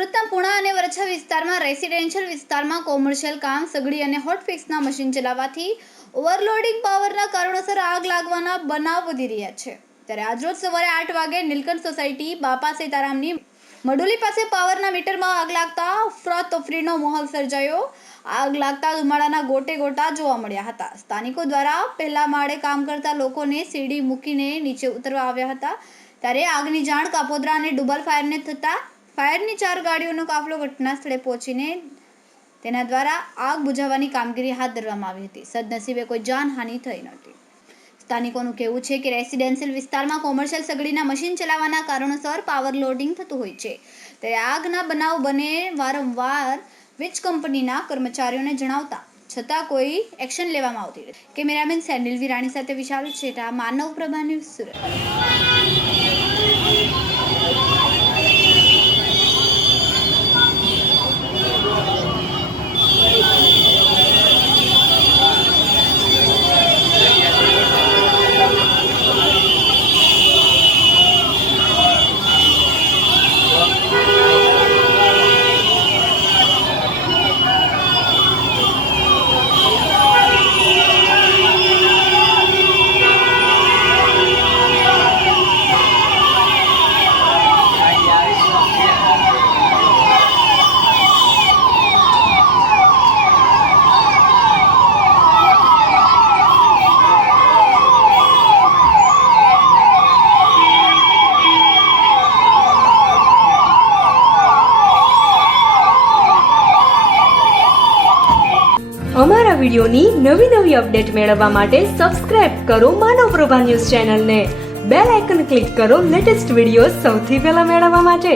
સુરતના પુણા અને વરછા વિસ્તારમાં રેસિડેન્શિયલ વિસ્તારમાં કોમર્શિયલ કામ સગડી અને હોટફિક્સના મશીન ચલાવવાથી ઓવરલોડિંગ પાવરના કારણોસર આગ લાગવાના બનાવ વધી રહ્યા છે। ત્યારે આજરોજ સવારે 8 વાગે નીલકંઠ સોસાયટી બાપા સીતારામની મડોલી પાસે પાવરના મીટરમાં આગ લાગતા અફરાતફરીનો માહોલ સર્જાયો। આગ લાગતા ધુમાડાના ગોટે ગોટા જોવા મળ્યા હતા। સ્થાનિકો દ્વારા પહેલા માળે કામ કરતા લોકોને સીડી મૂકીને નીચે ઉતરવા આવ્યા હતા। ત્યારે આગની જાણ કાપોદ્રા અને ડુબલ ફાયરને થતા ફાયરની 4 ગાડીઓનો કાફલો ઘટના સ્થળે પહોંચીને તેના દ્વારા આગ બુઝાવવાની કામગીરી હાથ ધરવામાં આવી હતી। સદનસીબે કોઈ જાનહાનિ થઈ નહોતી। સ્થાનિકોનું કહેવું છે કે રેસિડેન્શિયલ વિસ્તારમાં કોમર્શિયલ સગડીના મશીન ચલાવવાના કારણોસર પાવર લોડિંગ થતું હોય છે। ત્યારે આગના બનાવ બને વારંવાર વીજ કંપનીના કર્મચારીઓને જણાવતા છતાં કોઈ એક્શન લેવામાં આવતી નથી। કેમેરામેન સેનિલ વિરાણી સાથે વિશાલ છેટા, માનવ પ્રભા ન્યૂઝ, સુરત। અમારા વિડિયોની નવી અપડેટ મેળવવા માટે સબસ્ક્રાઇબ કરો માનવ પ્રભા ન્યૂઝ ચેનલને। બેલ આઇકન ક્લિક કરો લેટેસ્ટ વિડિયો સૌથી પહેલા મેળવવા માટે।